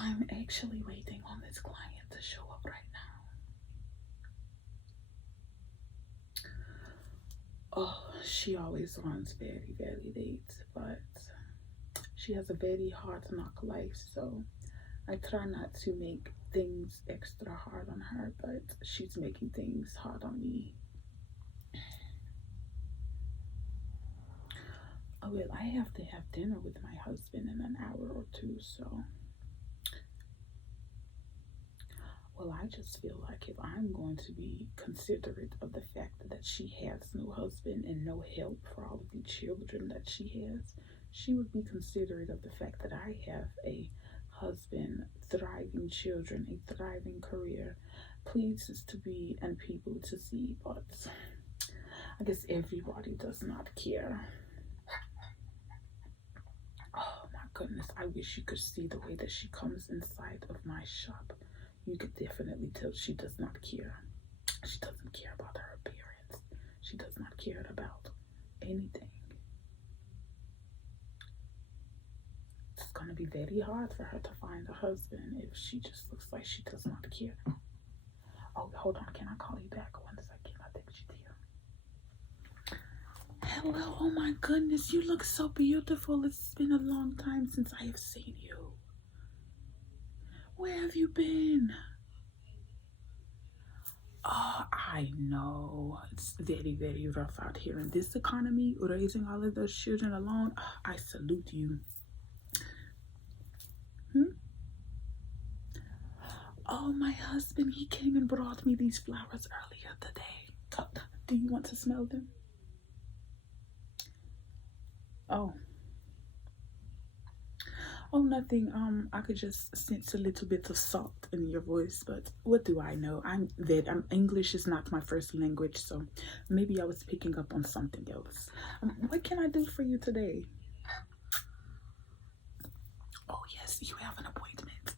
I'm actually waiting on this client to show up right now. Oh, she always runs very, very late, but she has a very hard knock life, so I try not to make things extra hard on her, but she's making things hard on me. Oh, well, I have to have dinner with my husband in an hour or two, so. Well, I just feel like if I'm going to be considerate of the fact that she has no husband and no help for all of the children that she has, she would be considerate of the fact that I have a husband, thriving children, a thriving career, pleases to be and people to see, but I guess everybody does not care. Oh my goodness, I wish you could see the way that she comes inside of my shop. You could definitely tell she does not care. She doesn't care about her appearance. She does not care about anything. It's going to be very hard for her to find a husband if she just looks like she does not care. Oh, hold on. Can I call you back 1 second? I think she's here. Hello. Oh my goodness. You look so beautiful. It's been a long time since I have seen you. Where have you been? Oh, I know. It's very, very rough out here in this economy, raising all of those children alone. Oh, I salute you. Oh, my husband, he came and brought me these flowers earlier today. Do you want to smell them? Oh. Oh, nothing. I could just sense a little bit of salt in your voice, but what do I know? English is not my first language, so maybe I was picking up on something else. What can I do for you today? Oh, yes, you have an appointment.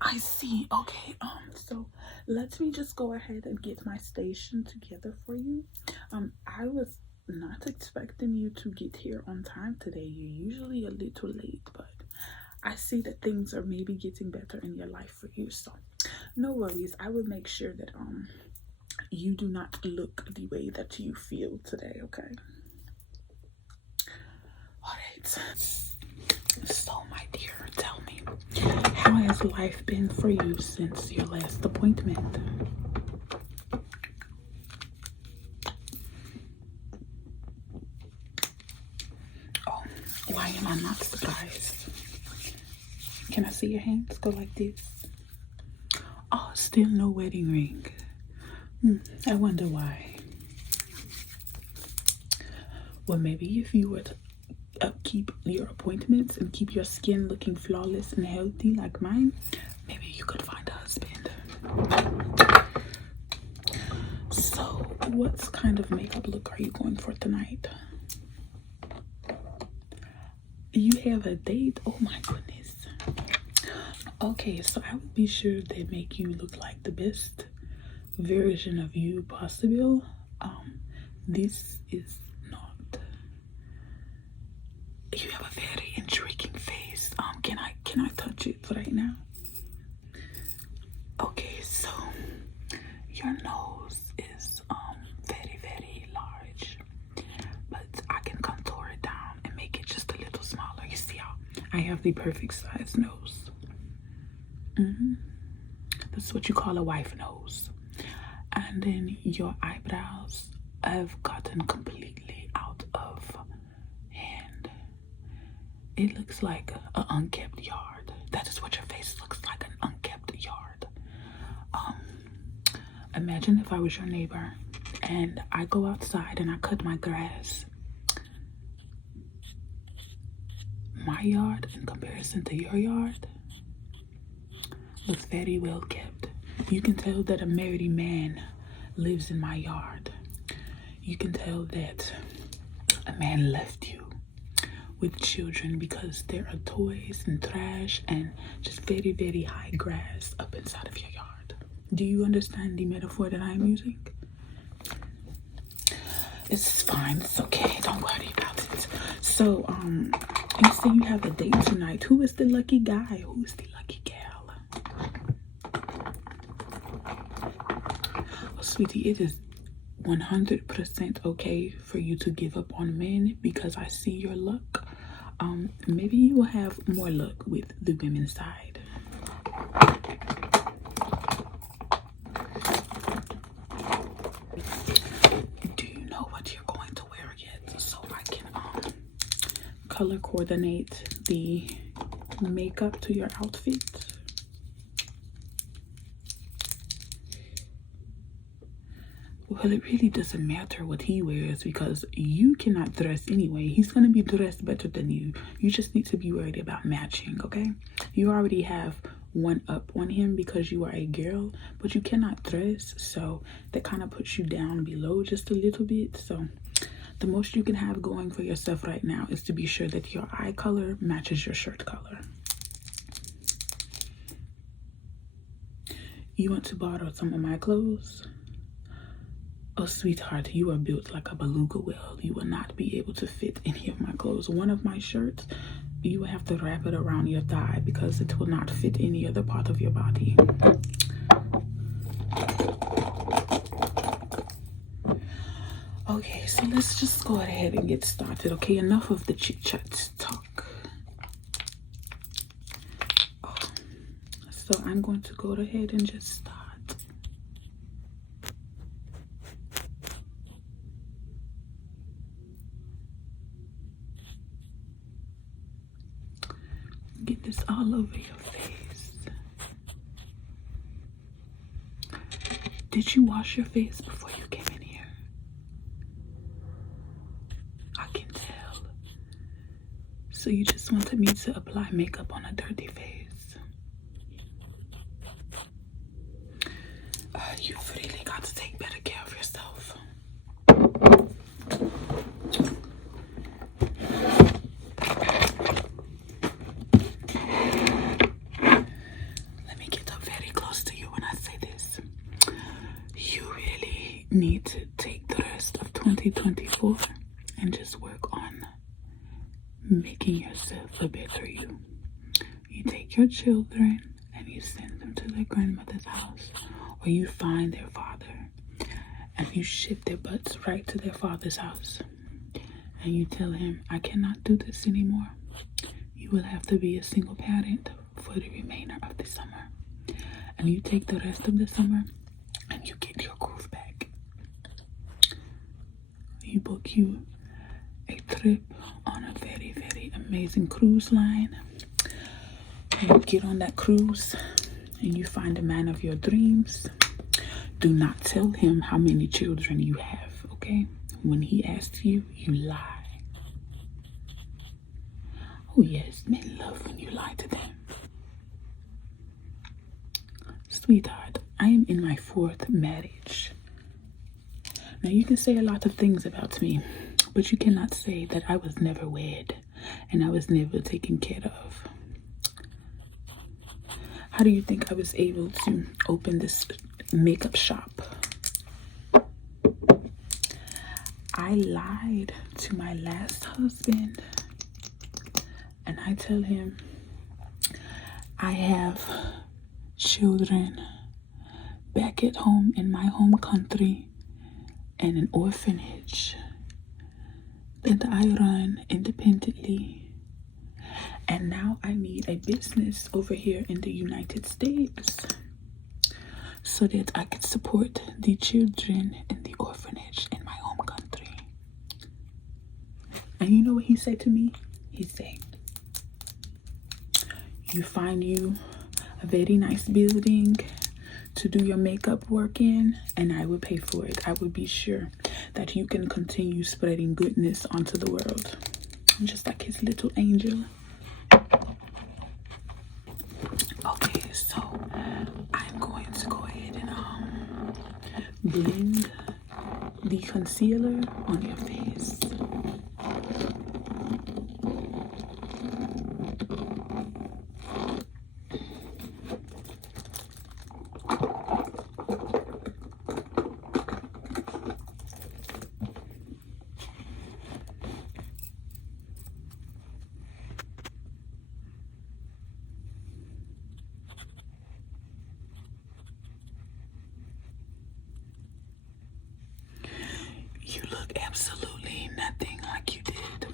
I see. Okay. So let me just go ahead and get my station together for you. I was not expecting you to get here on time today. You're usually a little late, but I see that things are maybe getting better in your life for you, so no worries. I will make sure that you do not look the way that you feel today, okay? All right. So, my dear, tell me, how has life been for you since your last appointment? Oh, why am I not surprised? Can I see your hands go like this? Oh, still no wedding ring. I wonder why. Well, maybe if you were to keep your appointments and keep your skin looking flawless and healthy like mine, maybe you could find a husband. So, what kind of makeup look are you going for tonight? You have a date? Oh my goodness. Okay, so I would be sure to make you look like the best version of you possible. This is not. You have a very intriguing face. Can I touch it right now? Okay, so your nose is very, very large, but I can contour it down and make it just a little smaller. You see how I have the perfect size nose. That's what you call a wife nose. And then your eyebrows have gotten completely out of hand. It looks like an unkept yard. That is what your face looks like, an unkept yard. Imagine if I was your neighbor and I go outside and I cut my grass. My yard in comparison to your yard looks very well kept. You can tell that a married man lives in my yard. You can tell that a man left you with children because there are toys and trash and just very, very high grass up inside of your yard. Do you understand the metaphor that I'm using? It's fine. It's okay. Don't worry about it. So, You say you have a date tonight. Who is the lucky guy? Who is the lucky gal? Oh, sweetie, it is 100% okay for you to give up on men because I see your luck. Maybe you will have more luck with the women's side. Do you know what you're going to wear yet? So I can color coordinate the makeup to your outfit. Well, it really doesn't matter what he wears because you cannot dress anyway. He's going to be dressed better than you. You just need to be worried about matching, okay? You already have one up on him because you are a girl, but you cannot dress, so that kind of puts you down below just a little bit. So the most you can have going for yourself right now is to be sure that your eye color matches your shirt color. You want to borrow some of my clothes? Oh, sweetheart, you are built like a beluga whale. You will not be able to fit any of my clothes. One of my shirts, you will have to wrap it around your thigh because it will not fit any other part of your body. Okay, so let's just go ahead and get started, okay? Enough of the chit-chat talk. So I'm going to go ahead and just start. Get this all over your face. Did you wash your face before you came in here? I can tell. So you just wanted me to apply makeup on a dirty face. You've really got to take better care of yourself. Let me get up very close to you when I say this. You really need to take the rest of 2024 and just work on making yourself a better you. You take your children and you send them to their grandmother's house, or you find their father and you ship their butts right to their father's house and you tell him, I cannot do this anymore. You will have to be a single parent for the remainder of the summer. And you take the rest of the summer and you get your groove back. You book you a trip on a very, very amazing cruise line. You get on that cruise and you find the man of your dreams. Do not tell him how many children you have, okay? When he asks you, you lie. Oh yes, men love when you lie to them. Sweetheart, I am in my 4th marriage. Now you can say a lot of things about me, but you cannot say that I was never wed and I was never taken care of. How do you think I was able to open this makeup shop? I lied to my last husband and I tell him I have children back at home in my home country and an orphanage that I run independently. And now I need a business over here in the United States so that I could support the children in the orphanage in my home country. And you know what he said to me? He said, you find you a very nice building to do your makeup work in, and I will pay for it. I will be sure that you can continue spreading goodness onto the world, just like his little angel. Okay, so I'm going to go ahead and blend the concealer on your face.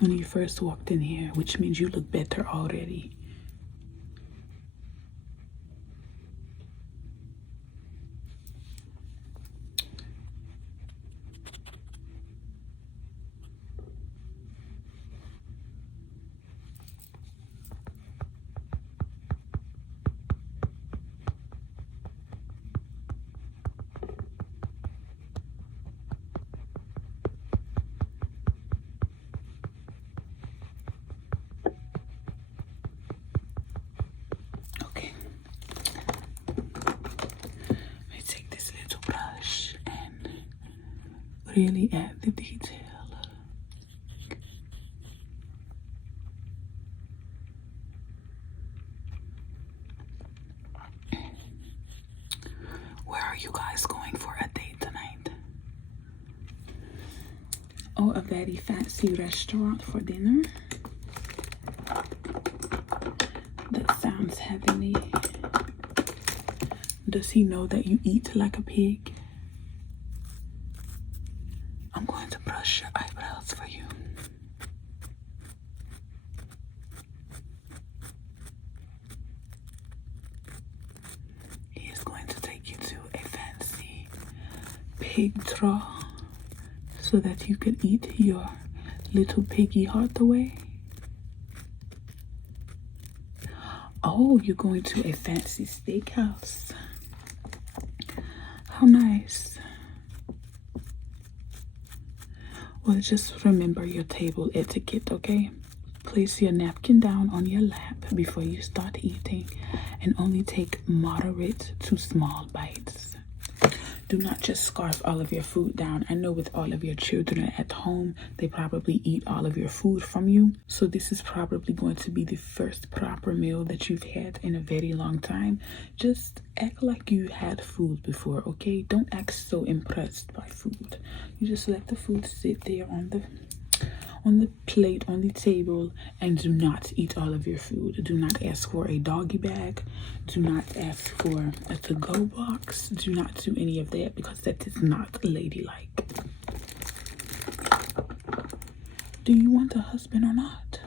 when you first walked in here, which means you look better already. Really add the detail. Where are you guys going for a date tonight? Oh, a very fancy restaurant for dinner. That sounds heavenly. Does he know that you eat like a pig? I'm going to brush your eyebrows for you. He is going to take you to a fancy pig trough so that you can eat your little piggy heart away. Oh, you're going to a fancy steakhouse. How nice. Well, just remember your table etiquette, okay? Place your napkin down on your lap before you start eating and only take moderate to small bites. Do not just scarf all of your food down. I know with all of your children at home, they probably eat all of your food from you. So this is probably going to be the first proper meal that you've had in a very long time. Just act like you had food before, okay? Don't act so impressed by food. You just let the food sit there on the plate, on the table, and do not eat all of your food. Do not ask for a doggy bag. Do not ask for a to-go box. Do not do any of that because that is not ladylike. Do you want a husband or not?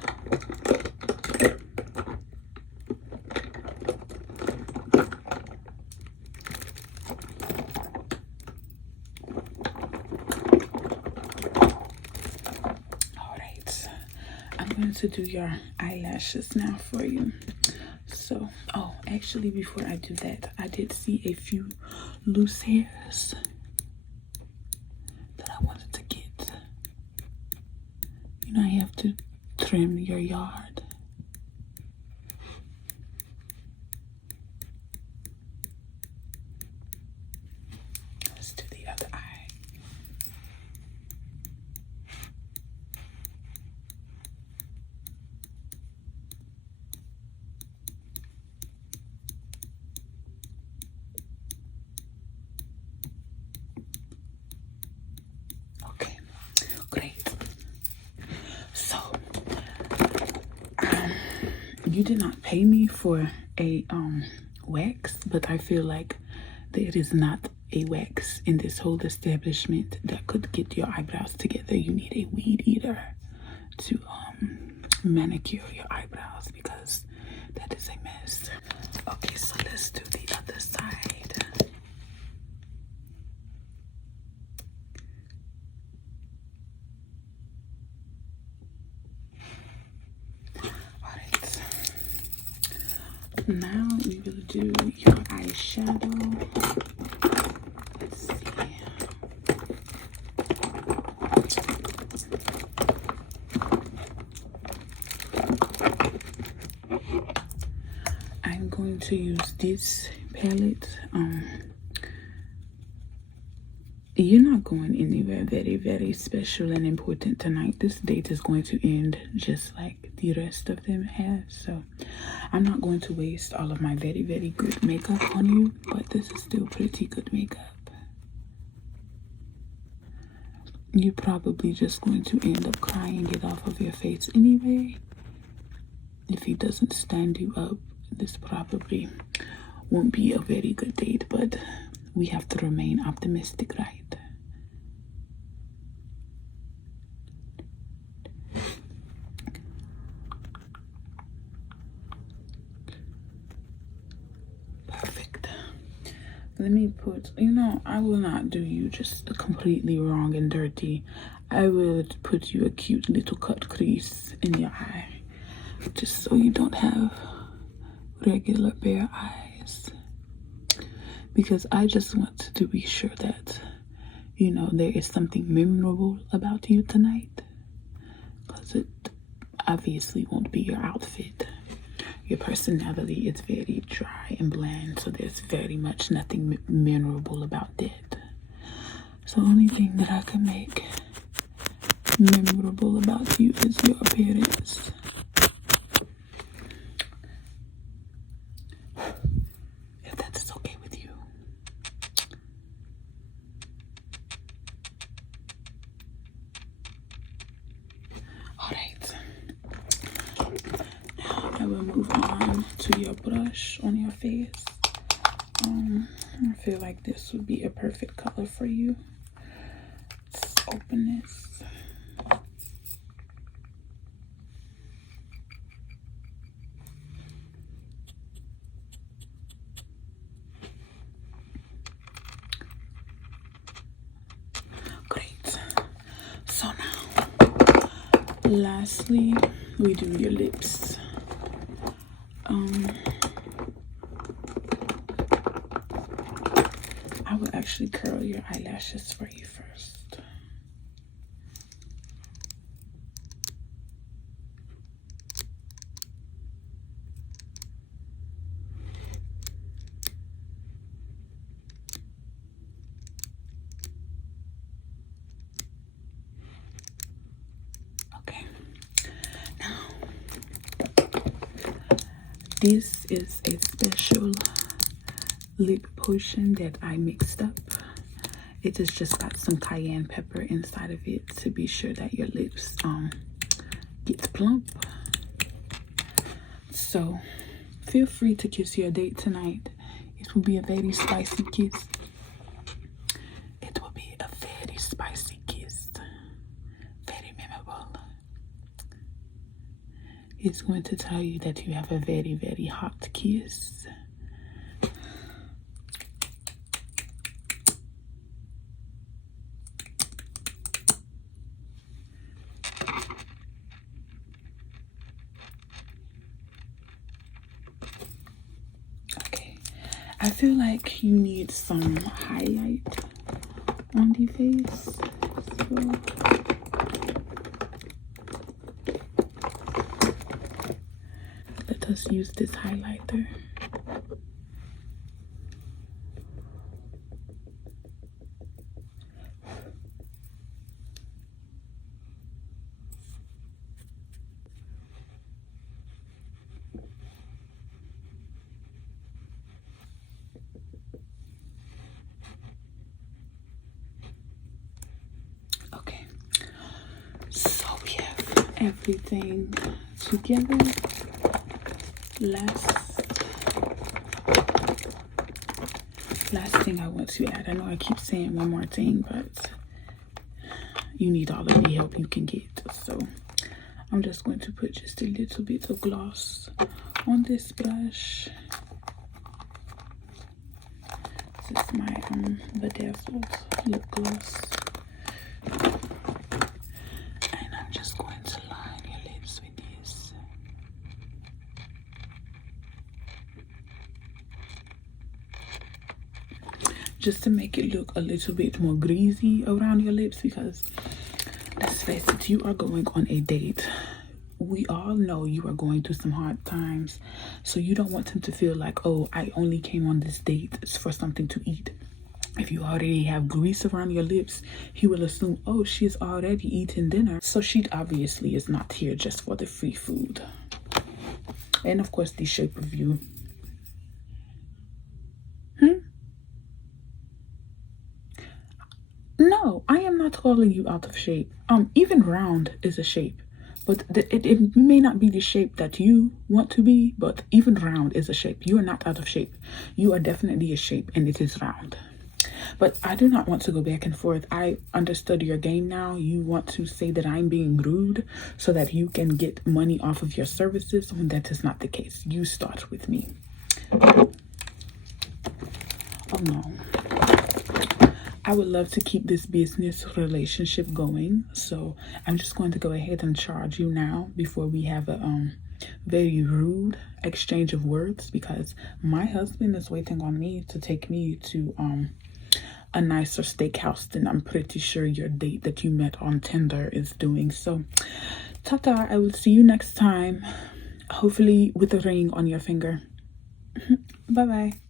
To do your eyelashes now for you. So, oh, actually before I do that, I did see a few loose hairs that I wanted to get. You know, I have to trim your yard. Let's do the other eye. You did not pay me for a wax, but I feel like there is not a wax in this whole establishment that could get your eyebrows together. You need a weed eater to manicure your eyebrows because that is a mess. Okay, so let's do the other side. Now we will do your eyeshadow. Let's see. I'm going to use this palette. You're not going anywhere very special and important tonight. This date is going to end just like the rest of them have. So I'm not going to waste all of my very good makeup on you, but this is still pretty good makeup. You're probably just going to end up crying it off of your face anyway. If he doesn't stand you up, this probably won't be a very good date, but we have to remain optimistic, right? let me put, you know, I will not do you just completely wrong and dirty. I will put you a cute little cut crease in your eye, just so you don't have regular bare eyes. Because I just want to be sure that, you know, there is something memorable about you tonight. Because it obviously won't be your outfit. Your personality is very dry and bland, so there's very much nothing memorable about that. So the only thing that I can make memorable about you is your appearance. If that is okay with you. Alright. Now I will move on to your brush on your face. I feel like this would be a perfect color for you. Let's open this. Great. So now, lastly, we do your lips. I will actually curl your eyelashes for you first. Okay. Now, this is a special lip potion that I mixed up. It has just got some cayenne pepper inside of it to be sure that your lips get plump. So feel free to kiss your date tonight. It will be a very spicy kiss. It will be a very spicy kiss. Very memorable. It's going to tell you that you have a very, very hot kiss. I feel like you need some highlight on the face. So let us use this highlighter. Everything together. Last thing I want to add, I know I keep saying one more thing, but you need all of the help you can get. So I'm just going to put just a little bit of gloss on this brush. This is my bedazzled lip gloss. Just to make it look a little bit more greasy around your lips, because let's face it, you are going on a date. We all know you are going through some hard times, so you don't want him to feel like, oh, I only came on this date for something to eat. If you already have grease around your lips, he will assume, oh, she's already eaten dinner, so she obviously is not here just for the free food. And of course, the shape of you. No, I am not calling you out of shape. Even round is a shape, but it may not be the shape that you want to be, but even round is a shape. You are not out of shape. You are definitely a shape, and it is round. But I do not want to go back and forth. I understood your game now. You want to say that I'm being rude so that you can get money off of your services, when that is not the case. You start with me. Oh no. I would love to keep this business relationship going, so I'm just going to go ahead and charge you now before we have a very rude exchange of words, because my husband is waiting on me to take me to a nicer steakhouse than I'm pretty sure your date that you met on Tinder is doing. So ta-ta, I will see you next time, hopefully with a ring on your finger. Bye bye.